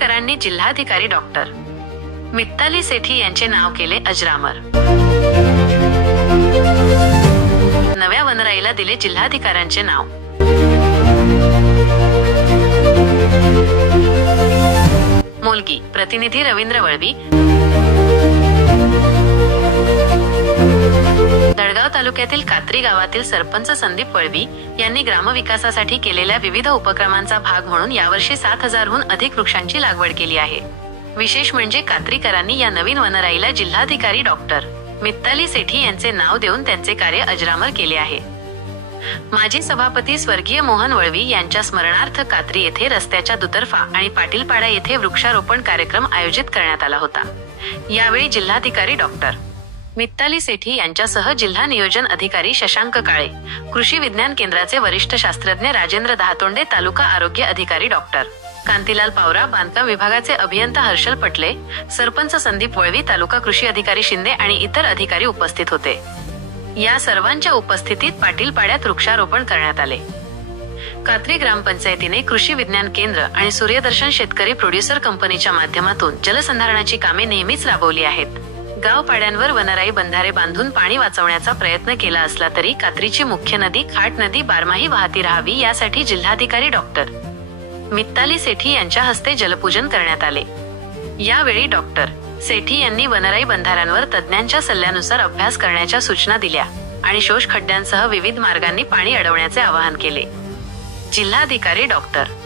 कात्रीकरांनी जिल्हाधिकारी डॉक्टर मित्ताली सेठी यांचे नाव केले अजरामर। नव्या वनराईला दिले जिल्हाधिकाऱ्यांचे नाव। मोलगी, प्रतिनिधी रवींद्र वळवी। दळगाव तालुक्यातील कात्री गावातील सरपंच संदीप वळवी यांनी ग्रामविकासासाठी केलेल्या विविध उपक्रमांचा भाग म्हणून यावर्षी 7,000हून अधिक वृक्षांची लागवड केली आहे। विशेष म्हणजे कात्रीकरांनी या नवीन वनराईला जिल्हाधिकारी डॉक्टर मित्ताली सेठी यांचे नाव देऊन त्यांचे कार्य अजरामर केले आहे। माजी सभापती स्वर्गीय मोहन वळवी यांच्या स्मरणार्थ कात्री येथे रस्त्याच्या दुतर्फा आणि पाटीलपाडा येथे वृक्षारोपण कार्यक्रम आयोजित करण्यात आला होता। यावेळी जिल्हाधिकारी डॉक्टर मित्ताली सेठी यांच्यासह जिल्हा नियोजन अधिकारी शशांक काळे, कृषी विज्ञान केंद्राचे वरिष्ठ शास्त्रज्ञ राजेंद्र दहातोंडे, तालुका आरोग्य अधिकारी डॉक्टर कांतीलाल पावरा, बांधकाम विभागाचे अभियंता हर्षल पटले, सरपंच संदीप वळवी, तालुका कृषी अधिकारी शिंदे आणि इतर अधिकारी उपस्थित होते। या सर्वांच्या उपस्थितीत पाटीलपाड्यात वृक्षारोपण करण्यात आले। कात्री ग्रामपंचायतीने कृषी विज्ञान केंद्र आणि सूर्यदर्शन शेतकरी प्रोड्युसर कंपनीच्या माध्यमातून जलसंधारणाची कामे नेहमीच राबवली आहेत। गाव पाड्यांवर वनराई बंधारे बांधून पाणी वाचवण्याचा प्रयत्न केला असला तरी कात्रीची मुख्य नदी खाट नदी बारमाही वाहती राहावी यासाठी जिल्हाधिकारी डॉक्टर मित्ताली सेठी यांच्या हस्ते जलपूजन करण्यात आले। यावेळी डॉक्टर सेठी यांनी वनराई बंधाऱ्यांवर तज्ञांच्या सल्ल्यानुसार अभ्यास करण्याच्या सूचना दिल्या आणि शोष खड्ड्यांसह विविध मार्गांनी पाणी अडवण्याचे आवाहन केले। जिल्हाधिकारी डॉक्टर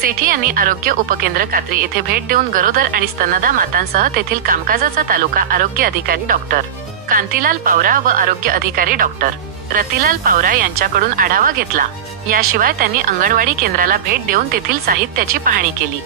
सेठी यांनी आरोग्य उपकेंद्र कात्री येथे भेट देऊन गरोदर आणि स्तनदा मातांसह तेथील कामकाजाचा तालुका आरोग्य अधिकारी डॉक्टर कांतीलाल पावरा व आरोग्य अधिकारी डॉक्टर रतिलाल पावरा यांच्याकडून आढावा घेतला। याशिवाय त्यांनी अंगणवाडी केंद्राला भेट देऊन तेथील साहित्याची पाहणी केली।